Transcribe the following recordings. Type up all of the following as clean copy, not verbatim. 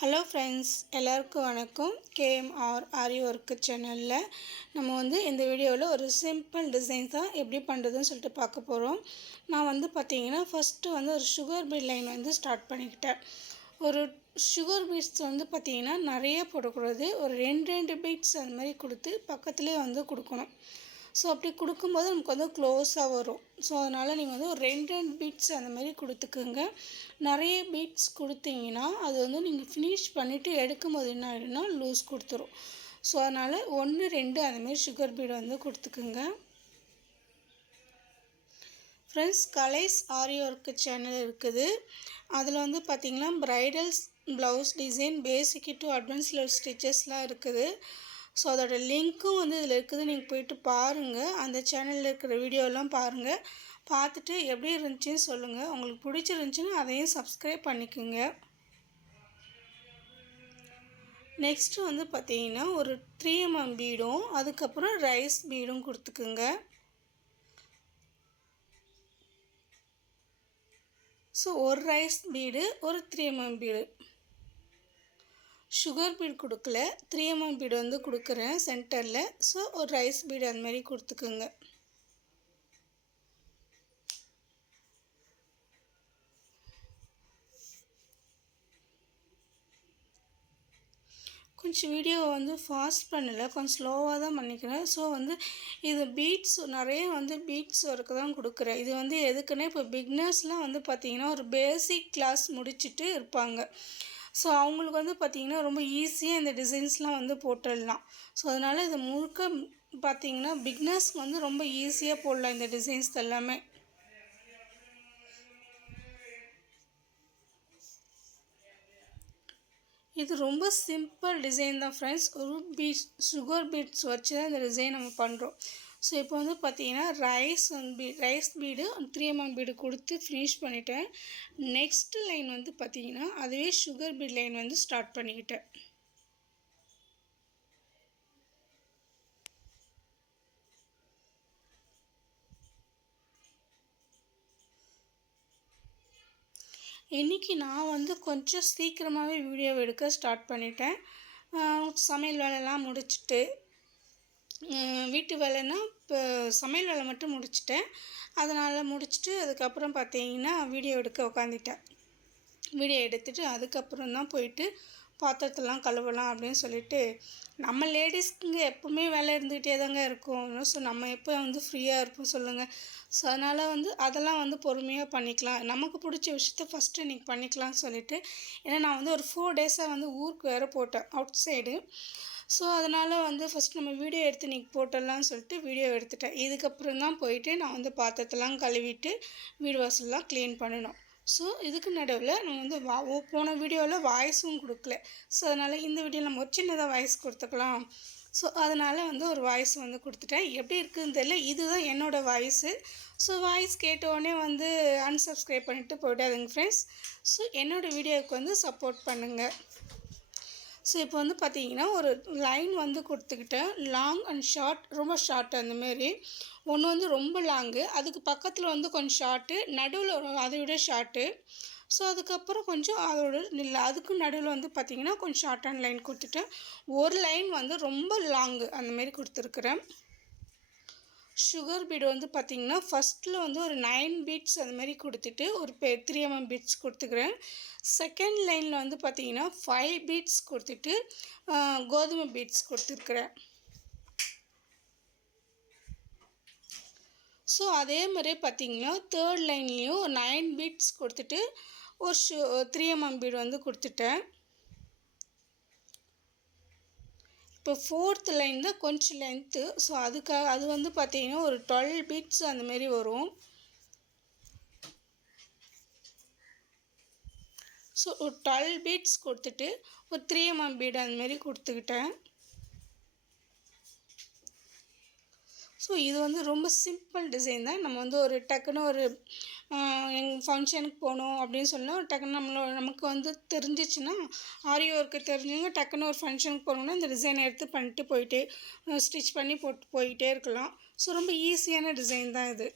Hello friends, எல்லாருக்கும் வணக்கம். KMR ஆரி work சேனலில் நம்ம இந்த வீடியோவில் ஒரு சிம்பிள் டிசைன் தான் எப்படி பண்ணுறதுன்னு சொல்லிட்டு பார்க்க போகிறோம். நான் பார்த்தீங்கன்னா ஃபஸ்ட்டு ஒரு சுகர் பீட் லைன் ஸ்டார்ட் பண்ணிக்கிட்டேன். ஒரு சுகர் பீட்ஸ் பார்த்தீங்கன்னா நிறைய போடக்கூடாது, ஒரு ரெண்டு பீட்ஸ் அந்த மாதிரி கொடுத்து பக்கத்துலேயே கொடுக்கணும். ஸோ அப்படி கொடுக்கும்போது நமக்கு க்ளோஸாக வரும். ஸோ அதனால் நீங்கள் ஒரு ரெண்டு பீட்ஸ் அந்த மாதிரி கொடுத்துக்குங்க. நிறைய பீட்ஸ் கொடுத்தீங்கன்னா அது நீங்கள் ஃபினிஷ் பண்ணிவிட்டு எடுக்கும்போது என்ன ஆகிடும்னா லூஸ் கொடுத்துரும். ஸோ அதனால் 1 2 அந்தமாரி சுகர் பீடு கொடுத்துக்குங்க. Friends, Kalai's Aari work channel இருக்குது. அதில் பார்த்திங்கன்னா bridals blouse design basic to advance level ஸ்டிச்சஸ்லாம் இருக்குது. ஸோ அதோட லிங்க்கும் இதில் இருக்குது. நீங்கள் போய்ட்டு பாருங்கள். அந்த சேனலில் இருக்கிற வீடியோலாம் பாருங்கள். பார்த்துட்டு எப்படி இருந்துச்சுன்னு சொல்லுங்கள். உங்களுக்கு பிடிச்சிருந்துச்சின்னா அதையும் சப்ஸ்கிரைப் பண்ணிக்கோங்க. நெக்ஸ்ட்டு பார்த்தீங்கன்னா ஒரு 3mm பீடும் அதுக்கப்புறம் ரைஸ் பீடும் கொடுத்துக்குங்க. ஸோ ஒரு ரைஸ் பீடு, ஒரு 3mm பீடு. சுகர் பீடு கொடுக்கல, 3mm பீடு கொடுக்குறேன் சென்டரில். ஸோ ஒரு ரைஸ் பீடு அந்தமாரி கொடுத்துக்குங்க. கொஞ்சம் வீடியோ ஃபாஸ்ட் பண்ணலை, கொஞ்சம் ஸ்லோவாக தான் பண்ணிக்கிறேன். ஸோ இது பீட்ஸ் நிறைய பீட்ஸ் ஒர்க்கு தான் கொடுக்குறேன். இது எதுக்குன்னா இப்போ பிக்னர்ஸ்லாம் பார்த்திங்கன்னா ஒரு பேசிக் கிளாஸ் முடிச்சுட்டு இருப்பாங்க. ஸோ அவங்களுக்கு பார்த்திங்கன்னா ரொம்ப ஈஸியாக இந்த டிசைன்ஸ்லாம் போட்டுடலாம். ஸோ அதனால் இது முழுக்க பார்த்திங்கன்னா பிக்னர்ஸ்க்கு ரொம்ப ஈஸியாக போடலாம் இந்த டிசைன்ஸ் எல்லாமே. இது ரொம்ப சிம்பிள் டிசைன் தான் ஃப்ரெண்ட்ஸ். ஒரு சுகர் பீட்ஸ் வச்சு தான் இந்த டிசைன் நம்ம பண்ணுறோம். ஸோ இப்போ பார்த்தீங்கன்னா ரைஸ் பீடு 3mm பீடு கொடுத்து ஃபினிஷ் பண்ணிட்டேன். நெக்ஸ்ட் லைன் பார்த்தீங்கன்னா அதுவே சுகர் பீட் லைன் ஸ்டார்ட் பண்ணிக்கிட்டேன். இன்றைக்கி நான் கொஞ்சம் சீக்கிரமாகவே வீடியோ எடுக்க ஸ்டார்ட் பண்ணிட்டேன். சமையல் வேலைலாம் முடிச்சுட்டு, வீட்டு வேலைன்னா இப்போ சமையல் வேலை மட்டும் முடிச்சிட்டேன். அதனால் முடிச்சுட்டு அதுக்கப்புறம் பார்த்தீங்கன்னா வீடியோ எடுக்க உட்காந்துட்டேன். வீடியோ எடுத்துகிட்டு அதுக்கப்புறம் தான் போயிட்டு பாத்திரத்தெல்லாம் கழுவலாம் அப்படின்னு சொல்லிட்டு, நம்ம லேடிஸ்க்குங்க எப்போவுமே வேலை இருந்துக்கிட்டே தாங்க இருக்கும். ஸோ நம்ம எப்போ ஃப்ரீயாக இருப்போம் சொல்லுங்கள். ஸோ அதனால் அதெல்லாம் பொறுமையாக பண்ணிக்கலாம். நமக்கு பிடிச்ச விஷயத்த ஃபஸ்ட்டு இன்றைக்கி பண்ணிக்கலாம்னு சொல்லிவிட்டு, ஏன்னா நான் ஒரு 4 டேஸாக ஊருக்கு வேறு போட்டேன் அவுட் சைடு. ஸோ அதனால் ஃபஸ்ட் நம்ம வீடியோ எடுத்து இன்றைக்கி போட்டுடலான்னு சொல்லிட்டு வீடியோ எடுத்துட்டேன். இதுக்கப்புறம் தான் போயிட்டு நான் பாத்திரத்தெல்லாம் கழுவிட்டு வீடு வாசல்லாம் க்ளீன் பண்ணணும். ஸோ இதுக்கு நடுவில் நம்ம போன வீடியோவில் வாய்ஸும் கொடுக்கல. ஸோ அதனால் இந்த வீடியோவில் நம்ம ஒரு சின்னதாக வாய்ஸ் கொடுத்துக்கலாம். ஸோ அதனால் ஒரு வாய்ஸ் கொடுத்துட்டேன். எப்படி இருக்குதுன்னு தெரியல, இதுதான் என்னோடய வாய்ஸு. ஸோ வாய்ஸ் கேட்டோடனே அன்சப்ஸ்கிரைப் பண்ணிவிட்டு போய்டாதுங்க ஃப்ரெண்ட்ஸ். ஸோ என்னோடய வீடியோவுக்கு சப்போர்ட் பண்ணுங்கள். ஸோ இப்போ பார்த்தீங்கன்னா ஒரு லைன் கொடுத்துக்கிட்டேன். லாங் அண்ட் ஷார்ட், ரொம்ப ஷார்ட் அந்தமாரி. ஒன்று ரொம்ப லாங்கு, அதுக்கு பக்கத்தில் கொஞ்சம் ஷார்ட்டு, நடுவில் அதை விட ஷார்ட்டு. ஸோ அதுக்கப்புறம் கொஞ்சம் அதோட இல்லை, அதுக்கும் நடுவில் பார்த்திங்கன்னா கொஞ்சம் ஷார்ட்டான லைன் கொடுத்துட்டேன். ஒரு லைன் ரொம்ப லாங்கு அந்தமாரி கொடுத்துருக்குறேன். சுகர் பீடு பார்த்திங்கன்னா ஃபஸ்ட்டில் ஒரு 9 பீட்ஸ் அதுமாரி கொடுத்துட்டு ஒரு 3mm பீட்ஸ் கொடுத்துக்கிறேன். செகண்ட் லைனில் பார்த்திங்கன்னா 5 பீட்ஸ் கொடுத்துட்டு கோதுமை பீட்ஸ் கொடுத்துருக்குறேன். ஸோ அதே மாதிரியே பார்த்திங்கன்னா தேர்ட் லைன்லேயும் 9 பீட்ஸ் கொடுத்துட்டு ஒரு 3mm பீடு கொடுத்துட்டேன். இப்போ 4th லைன் தான் கொஞ்சம் லென்த்து. ஸோ அதுக்காக அது பார்த்திங்கன்னா ஒரு 12 பீட்ஸ் அந்தமாரி வரும். ஸோ ஒரு 12 பீட்ஸ் கொடுத்துட்டு ஒரு 3mm பீடு அந்தமாரி கொடுத்துக்கிட்டேன். ஸோ இது ரொம்ப சிம்பிள் டிசைன் தான். நம்ம ஒரு டக்குன்னு ஒரு எங்கள் ஃபங்க்ஷனுக்கு போகணும் அப்படின்னு சொன்னால் டக்குன்னு நமக்கு தெரிஞ்சிச்சுன்னா, ஆரி ஒர்க்கு தெரிஞ்சவங்க டக்குன்னு ஒரு ஃபங்க்ஷனுக்கு போகணுன்னா இந்த டிசைனை எடுத்து பண்ணிட்டு போயிட்டு ஸ்டிச் பண்ணி போட்டு போயிட்டே இருக்கலாம். ஸோ ரொம்ப ஈஸியான டிசைன் தான் இது.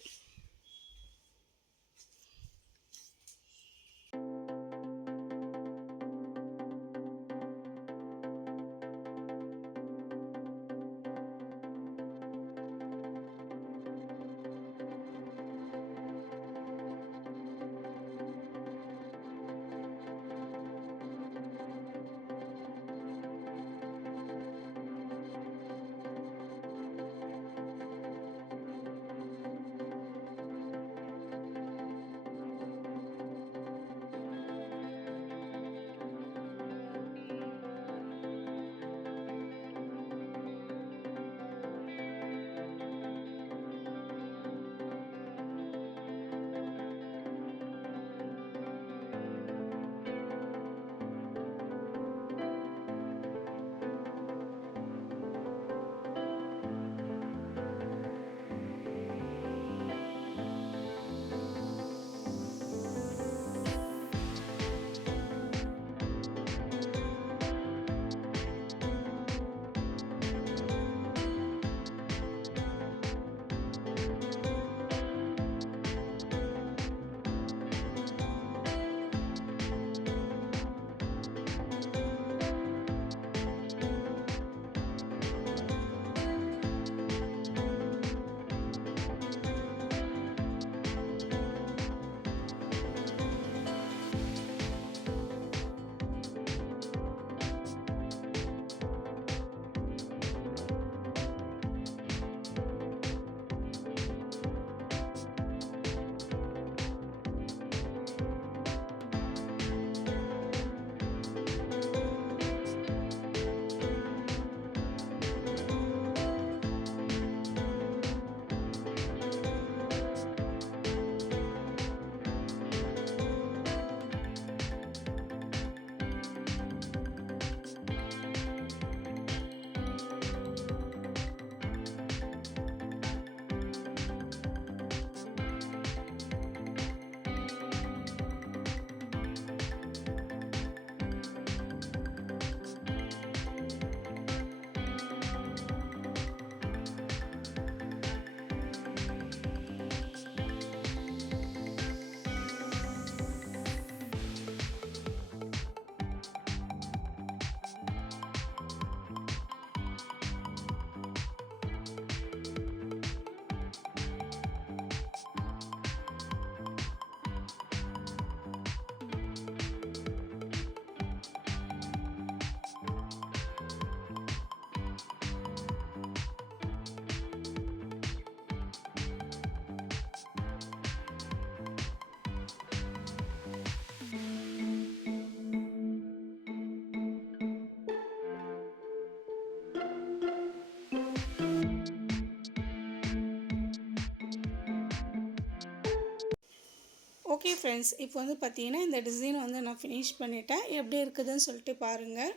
ஓகே ஃப்ரெண்ட்ஸ், இப்போ வந்து பார்த்தீங்கன்னா இந்த டிசைன் வந்து நான் ஃபினிஷ் பண்ணிட்டேன். எப்படி இருக்குதுன்னு சொல்லிட்டு பாருங்கள்.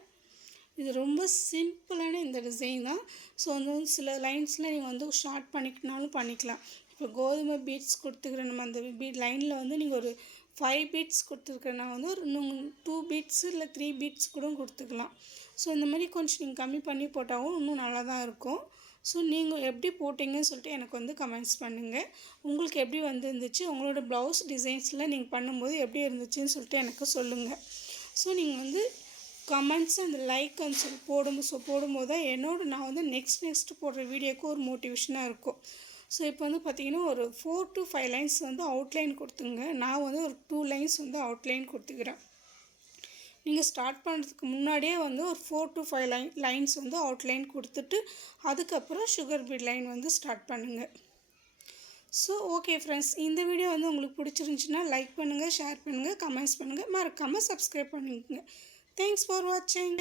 இது ரொம்ப சிம்பிளான இந்த டிசைன் தான். ஸோ வந்து சில லைன்ஸில் நீங்கள் வந்து ஷார்ட் பண்ணிக்கினாலும் பண்ணிக்கலாம். இப்போ கோதுமை பீட்ஸ் கொடுத்துக்கிறேன், நம்ம அந்த லைனில் வந்து நீங்கள் ஒரு 5 பீட்ஸ் கொடுத்துருக்கேன்னா வந்து ஒரு இன்னும் 2 பீட்ஸ் இல்லை 3 பீட்ஸ் கூட கொடுத்துக்கலாம். ஸோ இந்த மாதிரி கொஞ்சம் நீங்கள் கம்மி பண்ணி போட்டாலும் இன்னும் நல்லா தான் இருக்கும். ஸோ நீங்கள் எப்படி போட்டிங்கன்னு சொல்லிட்டு எனக்கு வந்து கமெண்ட்ஸ் பண்ணுங்கள். உங்களுக்கு எப்படி வந்துருந்துச்சு, உங்களோட ப்ளவுஸ் டிசைன்ஸில் நீங்கள் பண்ணும்போது எப்படி இருந்துச்சுன்னு சொல்லிட்டு எனக்கு சொல்லுங்கள். ஸோ நீங்கள் வந்து கமெண்ட்ஸ் அந்த லைக் அண்ட் சொல்லி போடும்போது தான் நான் வந்து நெக்ஸ்ட் போடுற வீடியோக்கு ஒரு மோட்டிவேஷனாக இருக்கும். ஸோ இப்போ வந்து பார்த்திங்கன்னா ஒரு 4 to 5 லைன்ஸ் வந்து அவுட்லைன் கொடுத்துங்க. நான் வந்து ஒரு 2 லைன்ஸ் வந்து அவுட்லைன் கொடுத்துக்கிறேன். நீங்கள் ஸ்டார்ட் பண்ணுறதுக்கு முன்னாடியே வந்து ஒரு 4 to 5 லைன்ஸ் வந்து அவுட்லைன் கொடுத்துட்டு அதுக்கப்புறம் சுகர் பீட் லைன் வந்து ஸ்டார்ட் பண்ணுங்கள். ஸோ ஓகே ஃப்ரெண்ட்ஸ், இந்த வீடியோ வந்து உங்களுக்கு பிடிச்சிருந்துச்சின்னா லைக் பண்ணுங்கள், ஷேர் பண்ணுங்கள், கமெண்ட்ஸ் பண்ணுங்கள், மறக்காமல் சப்ஸ்கிரைப் பண்ணிக்கோங்க. தேங்க்ஸ் ஃபார் வாட்சிங்.